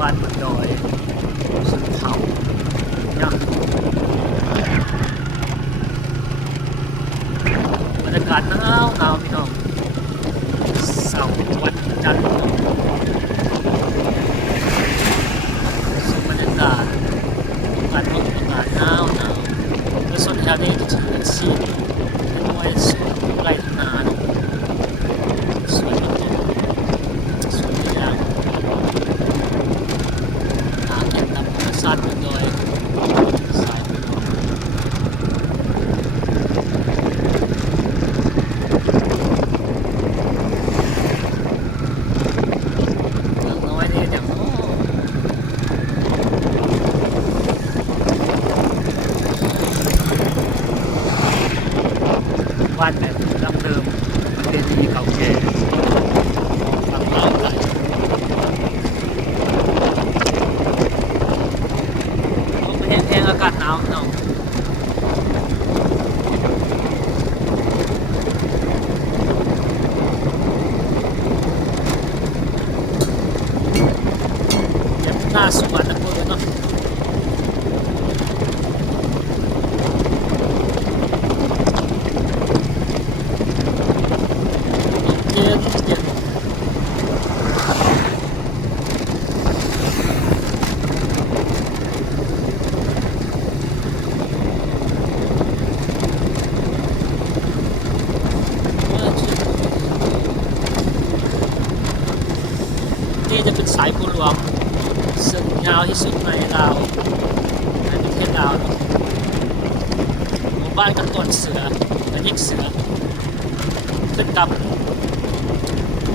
บ้านบนดอยสุดเขาเนี่ยบรรยากาศหนาวพี่น้องเสาร์วันจันทร์สบรรยากาศการพบอากาศหนาวและส่วนแถวนี้จะเป็นสีเป็นไว้สวยไร่ทุ่งนาสวยมากสวยงามหาเก็บตามธรรมชาติบนดอยสายบนดอยน้อยนี่อย่างน้อยบ้านแบบดั้งเดิมประเพณีเก่าแก่ฝั่งลาวไทยแห้งๆอากาศหนาวเนาะเย็บหน้าสุวรรณภูมิเนาะเย็นเย็นนี่จะเป็นสายภูหลวงซึ่งยาวที่สุดในลาวในประเทศลาวเนาะหมู่บ้านกระต้นเสือกระยิกเสือขึ้นกับ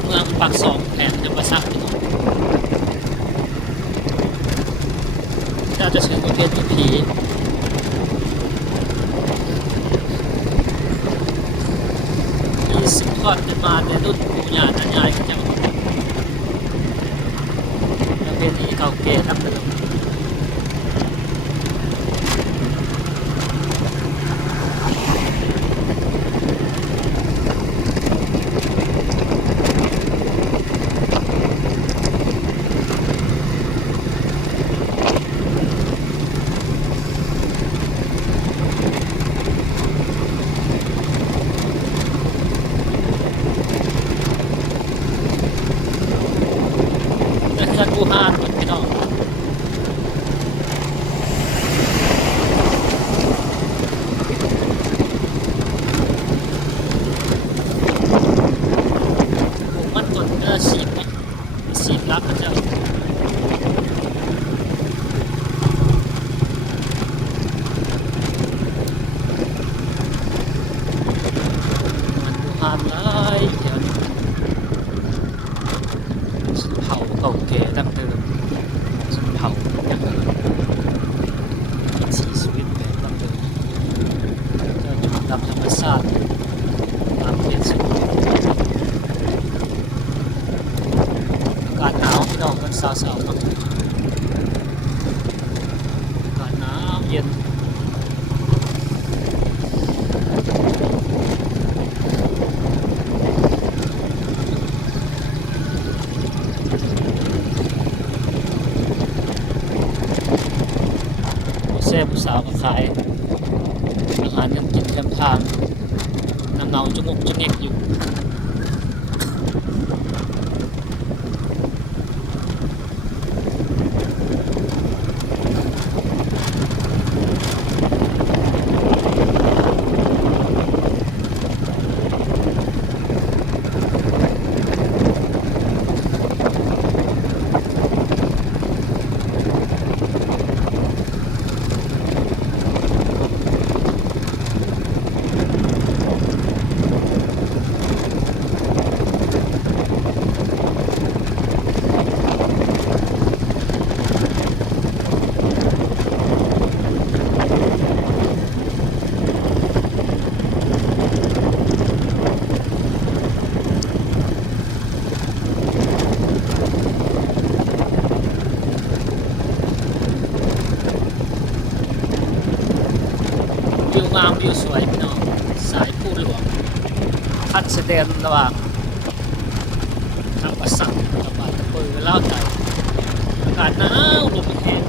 เมืองปากซองแผนจะประสักพี่น้องก็จะถึงประเภทผีมีสืบทอดกันมาแต่รุ่นปู่ย่าตายายกันจะประเพณีเก่าแก่ดั้งเดิมและเครื่องกูฮานพี่น้องมันกดก็ฉีดนะฉีดรับมันจะมันกูฮานหลายเดี๋ยวชนเผ่าเก่าแก่ดั้งเดิมชนเผ่าดั้งเดิมวิถีชีวิตแบบดั้งเดิมจะอยู่ตามธรรมชาติตามเขตสุดอากาศหนาวพี่น้องมันซาวๆเนาะอากาศหนาวเย็นแซ่บผู้สาวก็ขายอาหารนั่งกินแคมทางน้ำเนาจุกจุกเงกอยู่วิวงามวิวสวยพี่น้องสายภูหลวงพัดเสด็จระหว่างทางประสักกับบ้านตะปือเล่าใจอากา าศหนาวลมแห้ง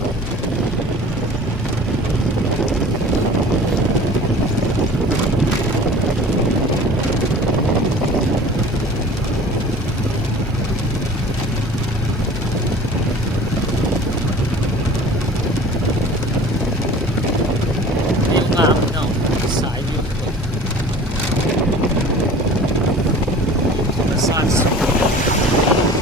วิวงามเนาะสายวิวธรรมชาติสวย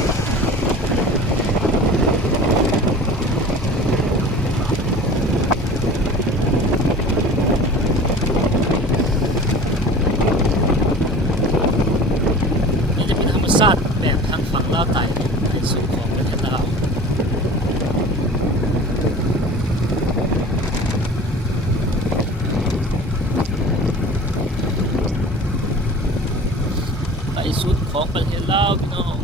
นี่จะเป็นธรรมชาติแบบทางฝั่งลาวใต้ในส่วนของประเทศลาวไปสุดของประเทศลาวพี่น้อง